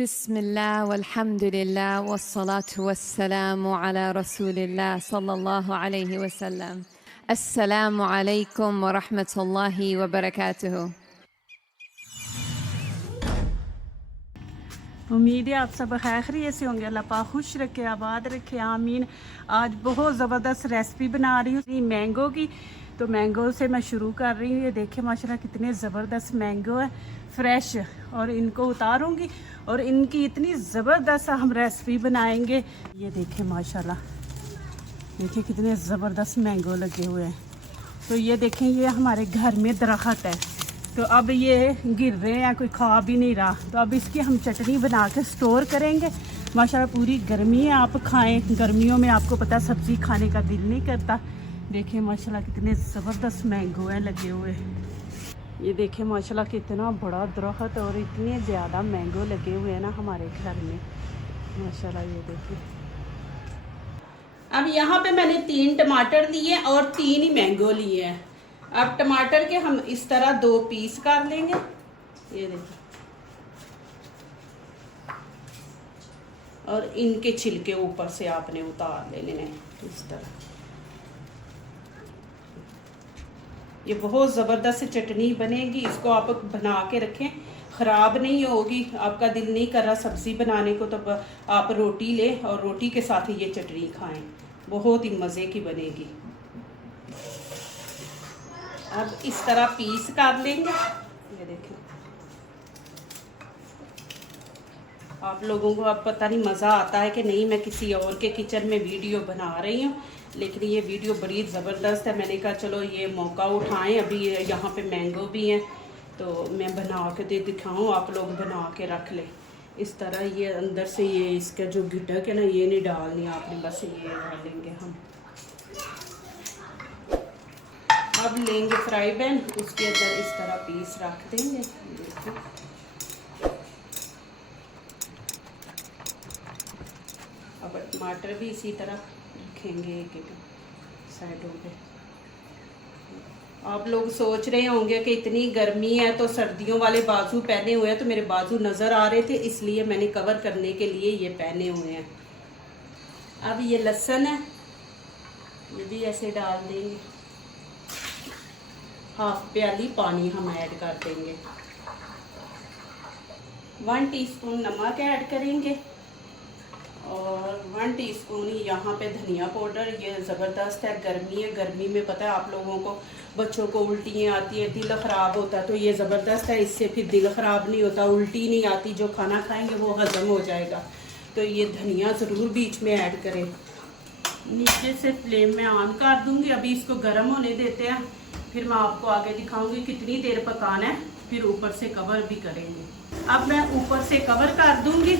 बिस्मिल्लाह वल्हम्दुलिल्लाह वस्सलातु वस्सलामु अला रसूलिल्लाह सल्लल्लाहु अलैहि वसल्लम। अस्सलामु अलैकुम व रहमतुल्लाहि व बरकातुहू। उम्मीद है आप सब खैरियत से होंगे। अल्लाह पाक खुश रखे, आबाद रखे, आमीन। आज बहुत ज़बरदस्त रेसिपी बना रही हूँ मैंगो की। तो मैंगो से मैं शुरू कर रही हूँ। ये देखें माशाल्लाह कितने ज़बरदस्त मैंगो है, फ्रेश। और इनको उतारूँगी और इनकी इतनी ज़बरदस्त हम रेसिपी बनाएंगे। ये देखें माशाल्लाह, देखिए कितने ज़बरदस्त मैंगो लगे हुए हैं। तो ये देखें, ये हमारे घर में दरख्त है, तो अब ये गिर रहे हैं, कोई खा भी नहीं रहा। तो अब इसकी हम चटनी बना के स्टोर करेंगे। माशाल्लाह पूरी गर्मी है, आप खाएं। गर्मियों में आपको पता है सब्ज़ी खाने का दिल नहीं करता। देखिए माशाल्लाह कितने ज़बरदस्त मैंगो हैं लगे हुए। ये देखिए माशाल्लाह कितना बड़ा दरख्त और इतने ज़्यादा मैंगो लगे हुए हैं ना हमारे घर में माशाल्लाह। ये देखिए, अब यहाँ पे मैंने 3 टमाटर लिए और 3 ही मैंगो लिए हैं। अब टमाटर के हम इस तरह 2 पीस कर लेंगे। ये देखिए, और इनके छिलके ऊपर से आपने उतार लेने हैं इस तरह। ये बहुत ज़बरदस्त चटनी बनेगी। इसको आप बना के रखें, ख़राब नहीं होगी। आपका दिल नहीं कर रहा सब्ज़ी बनाने को, तो आप रोटी लें और रोटी के साथ ही ये चटनी खाएं। बहुत ही मज़े की बनेगी। अब इस तरह पीस कर लेंगे। ये देखें, आप लोगों को अब पता नहीं मज़ा आता है कि नहीं। मैं किसी और के किचन में वीडियो बना रही हूँ, लेकिन ये वीडियो बड़ी ज़बरदस्त है। मैंने कहा चलो ये मौका उठाएं। अभी यहाँ पे मैंगो भी हैं, तो मैं बना के दिखाऊँ, आप लोग बना के रख लें। इस तरह ये अंदर से ये इसका जो गिटक है ना, ये नहीं डालनी आपने, बस ये डालेंगे हम। अब लेंगे फ्राई पैन, उसके अंदर इस तरह पीस रख देंगे। देखिए, अब टमाटर भी इसी तरह रखेंगे एक एक साइडों पे। आप लोग सोच रहे होंगे कि इतनी गर्मी है तो सर्दियों वाले बाजू पहने हुए हैं, तो मेरे बाजू नज़र आ रहे थे, इसलिए मैंने कवर करने के लिए ये पहने हुए हैं। अब ये लहसुन है, ये भी ऐसे डाल देंगे। हाफ प्याली पानी हम ऐड कर देंगे। 1 टीस्पून नमक ऐड करेंगे और 1 टीस्पून यहाँ पे धनिया पाउडर। ये ज़बरदस्त है, गर्मी है। गर्मी में पता है आप लोगों को, बच्चों को उल्टियाँ आती है, दिल ख़राब होता है, तो ये ज़बरदस्त है। इससे फिर दिल ख़राब नहीं होता, उल्टी नहीं आती। जो खाना खाएंगे वो हज़म हो जाएगा। तो ये धनिया ज़रूर बीच में ऐड करें। नीचे से फ्लेम में ऑन कर दूँगी। अभी इसको गर्म होने देते हैं, फिर मैं आपको आगे दिखाऊंगी कितनी देर पकाना है, फिर ऊपर से कवर भी करेंगे। अब मैं ऊपर से कवर कर दूंगी।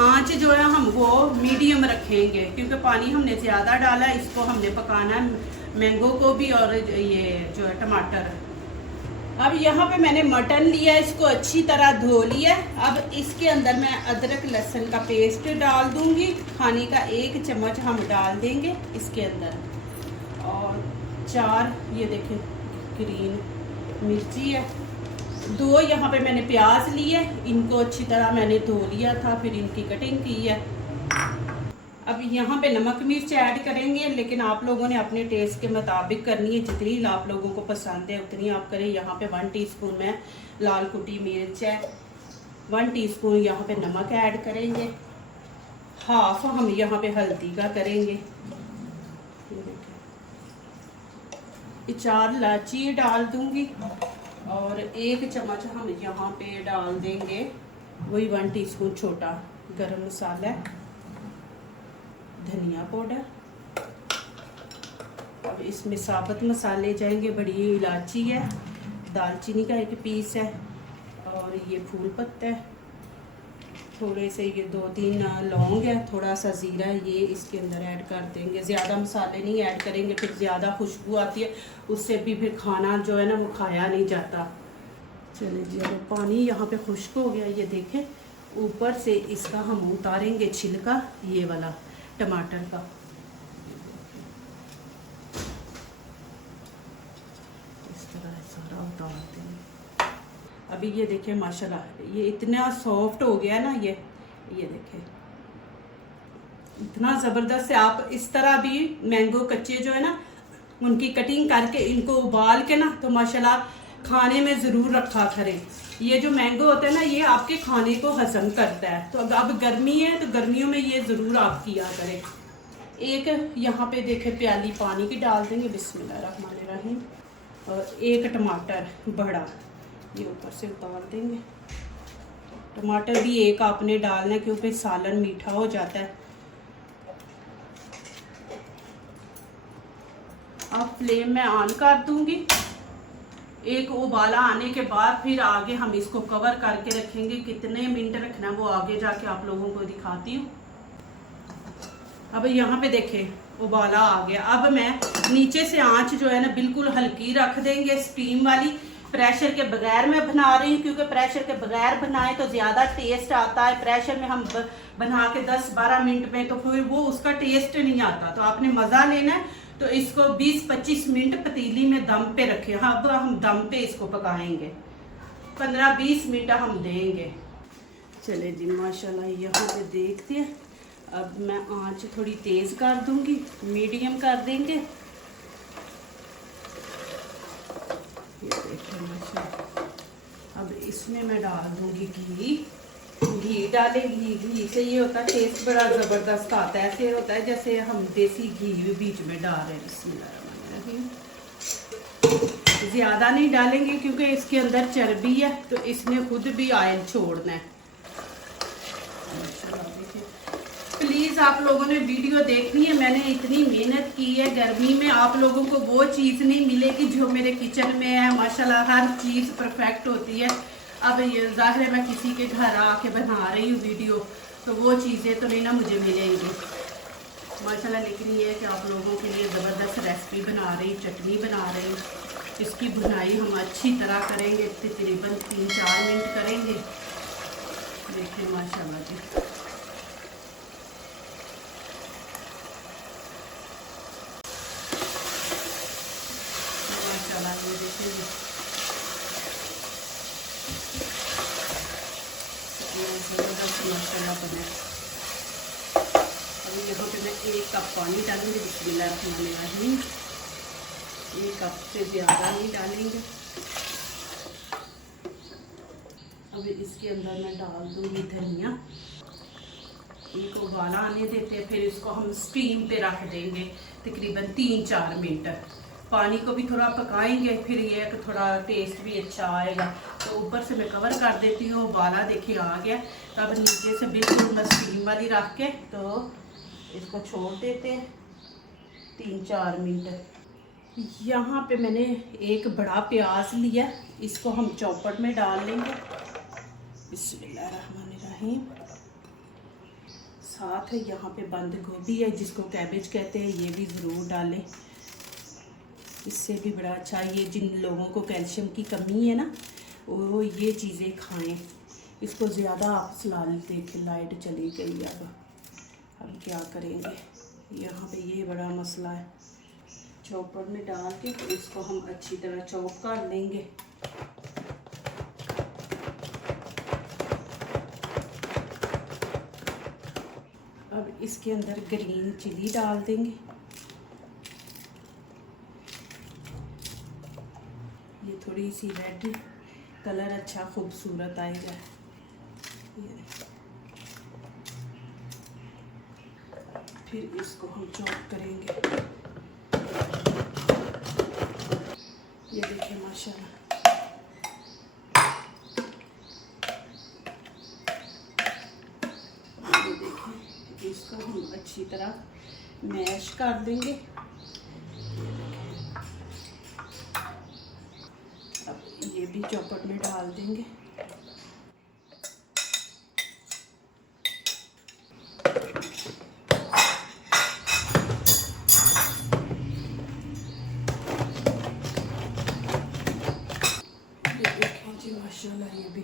आंच जो है हम वो मीडियम रखेंगे, क्योंकि पानी हमने ज़्यादा डाला है। इसको हमने पकाना है, मैंगो को भी और ये जो है टमाटर। अब यहाँ पे मैंने मटन लिया, इसको अच्छी तरह धो लिया। अब इसके अंदर मैं अदरक लहसुन का पेस्ट डाल दूंगी। खाने का 1 चम्मच हम डाल देंगे इसके अंदर, और 4 ये देखें ग्रीन मिर्ची है। 2 यहाँ पे मैंने प्याज लिए, इनको अच्छी तरह मैंने धो लिया था, फिर इनकी कटिंग की है। अब यहाँ पे नमक मिर्च ऐड करेंगे, लेकिन आप लोगों ने अपने टेस्ट के मुताबिक करनी है। जितनी आप लोगों को पसंद है उतनी आप करें। यहाँ पे 1 टीस्पून में लाल कुटी मिर्च है, 1 टीस्पून यहाँ पे नमक ऐड करेंगे, हाफ हम यहाँ पे हल्दी का करेंगे। 4 इलायची डाल दूंगी और 1 चम्मच हम यहाँ पे डाल देंगे वही 1 टीस्पून छोटा गरम मसाला, धनिया पाउडर। अब इसमें साबुत मसाले जाएंगे। बड़ी इलायची है, दालचीनी का 1 पीस है, और ये फूल पत्ता है, थोड़े से ये 2-3 लौंग है, थोड़ा सा ज़ीरा, ये इसके अंदर ऐड कर देंगे। ज़्यादा मसाले नहीं ऐड करेंगे, फिर ज़्यादा खुशबू आती है, उससे भी फिर खाना जो है ना वो खाया नहीं जाता। चलिए जी, अब पानी यहाँ पे खुश्क हो गया। ये देखें, ऊपर से इसका हम उतारेंगे छिलका, ये वाला टमाटर का। इस तरह सारा उतार देंगे। अभी ये देखें माशाल्लाह, ये इतना सॉफ्ट हो गया ना, ये ये देखें, इतना ज़बरदस्त है। आप इस तरह भी मैंगो कच्चे जो है ना, उनकी कटिंग करके इनको उबाल के ना, तो माशाल्लाह खाने में ज़रूर रखा करें। ये जो मैंगो होता है ना, ये आपके खाने को हजम करता है। तो अब गर्मी है तो गर्मियों में ये ज़रूर आप किया करें। एक यहाँ पे देखें प्याली पानी की डाल देंगे, बिस्मिल्लाहिर्रहमानिर्रहीम। और एक टमाटर बड़ा ये ऊपर से उतार देंगे। टमाटर भी एक आपने डालना है क्योंकि सालन मीठा हो जाता है। अब फ्लेम मैं ऑन कर दूंगी। एक उबाला आने के बाद फिर आगे हम इसको कवर करके रखेंगे। कितने मिनट रखना वो आगे जाके आप लोगों को दिखाती हूँ। अब यहाँ पे देखें उबाला आ गया। अब मैं नीचे से आंच जो है ना बिल्कुल हल्की रख देंगे, स्टीम वाली। प्रेशर के बगैर मैं बना रही हूँ क्योंकि प्रेशर के बगैर बनाए तो ज़्यादा टेस्ट आता है। प्रेशर में हम बना के 10-12 मिनट में तो फिर वो उसका टेस्ट नहीं आता। तो आपने मज़ा लेना है तो इसको 20-25 मिनट पतीली में दम पे रखें। हाँ, अब हम दम पे इसको पकाएंगे, 15-20 मिनट हम देंगे। चले जी माशाल्लाह, यहाँ पे देखते हैं। अब मैं आंच थोड़ी तेज़ कर दूंगी, मीडियम कर देंगे। ये देखिए माशाल्लाह। अब इसमें मैं डाल दूंगी घी डालेंगी। घी से ये होता है टेस्ट बड़ा ज़बरदस्त आता है। ऐसे होता है जैसे हम देसी घी बीच में डाल रहे हैं। बिस्मिल्लाहिर्रहमानिर्रहीम। ज़्यादा नहीं डालेंगे क्योंकि इसके अंदर चर्बी है, तो इसने खुद भी ऑयल छोड़ना है। प्लीज़ आप लोगों ने वीडियो देखनी है। मैंने इतनी मेहनत की है। गर्मी में आप लोगों को वो चीज़ नहीं मिलेगी जो मेरे किचन में है। माशाल्लाह हर चीज़ परफेक्ट होती है। अब ये ज़ाहिर है मैं किसी के घर आके बना रही हूँ वीडियो, तो वो चीज़ें तो नहीं ना मुझे मिलेंगी माशाल्लाह। लेकिन ये है कि आप लोगों के लिए ज़बरदस्त रेसिपी बना रही, चटनी बना रही। इसकी भुनाई हम अच्छी तरह करेंगे, तकरीबन 3-4 मिनट करेंगे। देखिए माशाल्लाह जी, माशाल्लाह ये देखिए ज़बरदस्त माशाल्लाह बने। अब यहाँ पे मैं 1 कप पानी डालूंगी। बिस्मिल्लाहिर्रहमानिर्रहीम। 1 कप से ज़्यादा नहीं डालेंगे। अब इसके अंदर मैं डाल दूंगी धनिया। एक उबाला आने देते हैं, फिर इसको हम स्टीम पे रख देंगे तकरीबन 3-4 मिनट। पानी को भी थोड़ा पकाएंगे, फिर ये कि थोड़ा टेस्ट भी अच्छा आएगा। तो ऊपर से मैं कवर कर देती हूँ। उबाला देखिए आ गया। तब नीचे से बिल्कुल मैं स्टीम वाली रख के तो इसको छोड़ देते हैं 3-4 मिनट। यहाँ पे मैंने एक बड़ा प्याज लिया, इसको हम चॉपर में डाल लेंगे। बिस्मिल्लाहिर्रहमानिर्रहीम। साथ यहाँ पे बंद गोभी है जिसको कैबेज कहते हैं, ये भी ज़रूर डालें। इससे भी बड़ा अच्छा, ये जिन लोगों को कैल्शियम की कमी है ना वो ये चीज़ें खाएं। इसको ज़्यादा आप सलाद देखें। लाइट चली गई। अब क्या करेंगे, यहाँ पे ये बड़ा मसला है। चॉपर में डाल के तो इसको हम अच्छी तरह चॉप कर लेंगे। अब इसके अंदर ग्रीन चिली डाल देंगे। ये थोड़ी सी रेड कलर अच्छा खूबसूरत आएगा। फिर इसको हम चॉप करेंगे। ये देखिए माशाल्लाह। ये देखिए, इसको हम अच्छी तरह मैश कर देंगे। अब ये भी चॉपर में डाल देंगे। माशाल्लाह ये भी।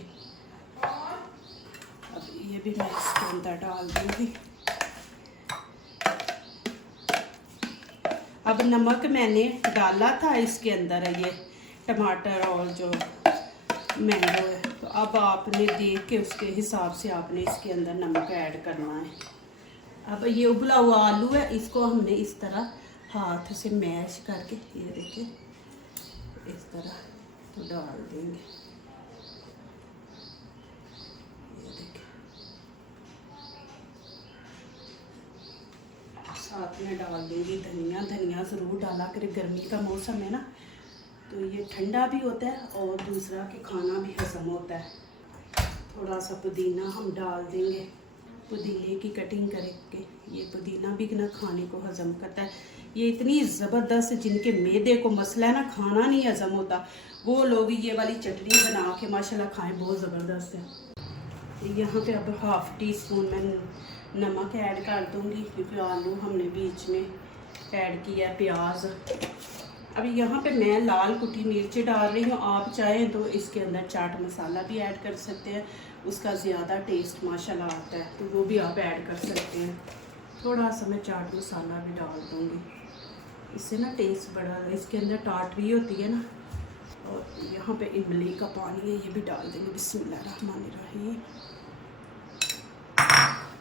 अब ये भी मैं इसके अंदर डाल दूंगी। अब नमक मैंने डाला था इसके अंदर, ये टमाटर और जो मैंगो है, तो तो अब आपने देख के उसके हिसाब से आपने इसके अंदर नमक ऐड करना है। अब ये उबला हुआ आलू है, इसको हमने इस तरह हाथ से मैश करके, ये देखिए इस तरह तो डाल देंगे। ये देखिए साथ में डाल देंगे धनिया। धनिया ज़रूर डाला करें, गर्मी का मौसम है ना, तो ये ठंडा भी होता है और दूसरा कि खाना भी हजम होता है। थोड़ा सा पुदीना हम डाल देंगे, पुदीने की कटिंग करके। ये पुदीना भी ना खाने को हजम करता है। ये इतनी ज़बरदस्त, जिनके मैदे को मसला है ना, खाना नहीं हजम होता, वो लोग ये वाली चटनी बना के माशाल्लाह खाएं, बहुत ज़बरदस्त है। यहाँ पे अब हाफ़ टी स्पून मैं नमक ऐड कर दूँगी, क्योंकि आलू हमने बीच में ऐड किया, प्याज। अभी यहाँ पे मैं लाल कुटी मिर्ची डाल रही हूँ। आप चाहें तो इसके अंदर चाट मसाला भी ऐड कर सकते हैं, उसका ज़्यादा टेस्ट माशाल्लाह आता है, तो वो भी आप ऐड कर सकते हैं। थोड़ा सा मैं चाट मसाला भी डाल दूँगी, इससे ना टेस्ट बड़ा, इसके अंदर टाटरी होती है ना। और यहाँ पे इमली का पानी है, ये भी डाल देंगे। बिस्मिल्लाहिर्रहमानिर्रहीम।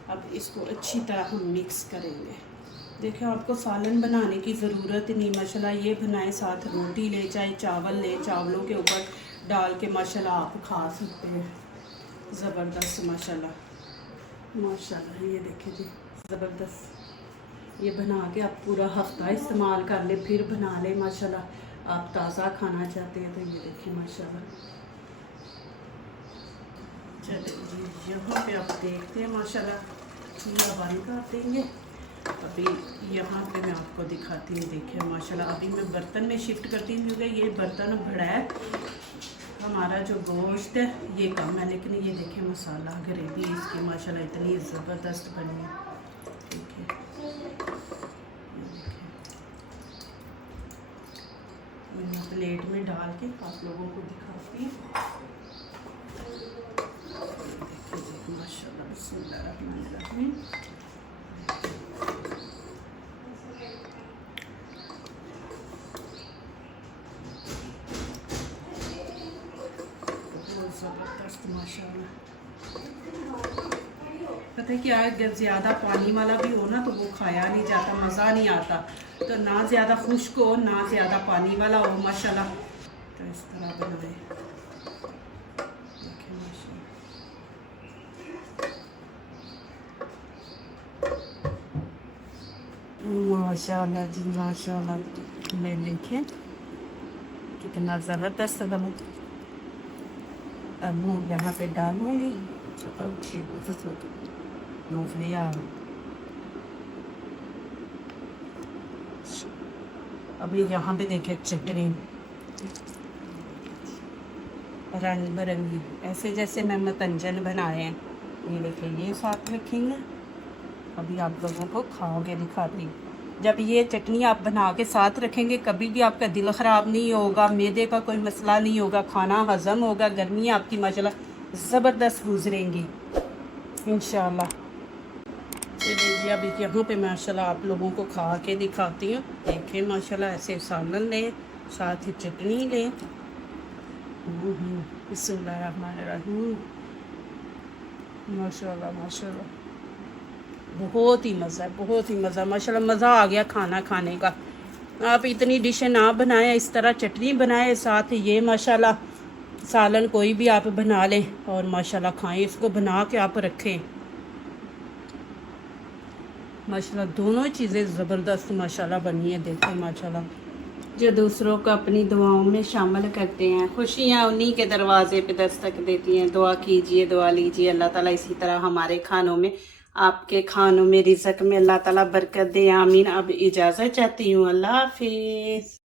अब इसको अच्छी तरह हम मिक्स करेंगे। देखिए आपको सालन बनाने की ज़रूरत नहीं, माशाल्लाह ये बनाए, साथ रोटी ले, चाहे चावल ले, चावलों के ऊपर डाल के माशाल्लाह आप खा सकते हैं। ज़बरदस्त माशाल्लाह माशाल्लाह। ये देखिए जी ज़बरदस्त। ये बना के आप पूरा हफ्ता इस्तेमाल कर ले, फिर बना ले माशाल्लाह। आप ताज़ा खाना चाहते हैं तो ये देखिए माशाल्लाह। चलिए जी, यहाँ पे आप देखते हैं माशाल्लाह, चूल्हा बंद कर देंगे। अभी यहाँ पे मैं आपको दिखाती हूँ, देखिए माशाल्लाह। अभी मैं बर्तन में शिफ्ट करती हूँ, क्योंकि ये बर्तन बड़ा है। हमारा जो गोश्त है ये कम है, लेकिन ये देखिए मसाला ग्रेवी इसकी माशाल्लाह इतनी ज़बरदस्त बनी है। देखिए मैं प्लेट में डाल के आप लोगों को दिखाती हूँ। देखिए माशाल्लाह, बिस्मिल्लाहिर्रहमानिर्रहीम। ज़बरदस्त माशाल्लाह। पता है क्या है, जब ज़्यादा पानी वाला भी हो ना तो वो खाया नहीं जाता, मज़ा नहीं आता। तो ना ज़्यादा खुश्क हो, ना ज़्यादा पानी वाला हो माशाल्लाह। तो इस तरह बनाए, देखिए माशाल्लाह जी माशाल्लाह। मैं देखें कितना ज़बरदस्त बना। अब वो यहाँ पे डालूँगी मूँगफलियाँ। अभी यहाँ पे देखिए चटनी रंग बिरंगी, ऐसे जैसे मैं मतंजन बनाए हैं, ये देखिए ये साथ रखेंगे। अभी आप लोगों को खाओगे दिखाती हूँ। जब ये चटनी आप बना के साथ रखेंगे, कभी भी आपका दिल ख़राब नहीं होगा, मैदे का कोई मसला नहीं होगा, खाना हज़म होगा। गर्मी आपकी माशाल्लाह ज़बरदस्त गुजरेंगी इंशाल्लाह। चलिए जी, अभी यहाँ पे माशाल्लाह आप लोगों को खा के दिखाती हूँ। देखिए माशाल्लाह, ऐसे सालन लें, साथ ही चटनी लें। बिस्मिल्लाहिर्रहमानिर्रहीम। माशाल्लाह माशाल्लाह, बहुत ही मज़ा है, बहुत ही मज़ा माशाल्लाह। मज़ा आ गया खाना खाने का। आप इतनी डिशें ना बनाएं, इस तरह चटनी बनाएं, साथ ये माशाल्लाह सालन कोई भी आप बना लें और माशाल्लाह खाएं। इसको बना के आप रखें माशाल्लाह। दोनों चीज़ें ज़बरदस्त माशाल्लाह बनी है। देखें माशाल्लाह, जो दूसरों को अपनी दुआओं में शामिल करते हैं, खुशियाँ उन्हीं के दरवाजे पे दस्तक देती हैं। दुआ कीजिए, दुआ लीजिए, अल्लाह ताला इसी तरह हमारे खानों में, आपके खानों में, रिज़्क़ में अल्लाह ताला बरकत दे, आमीन। अब इजाज़त चाहती हूँ, अल्लाह हाफिज़।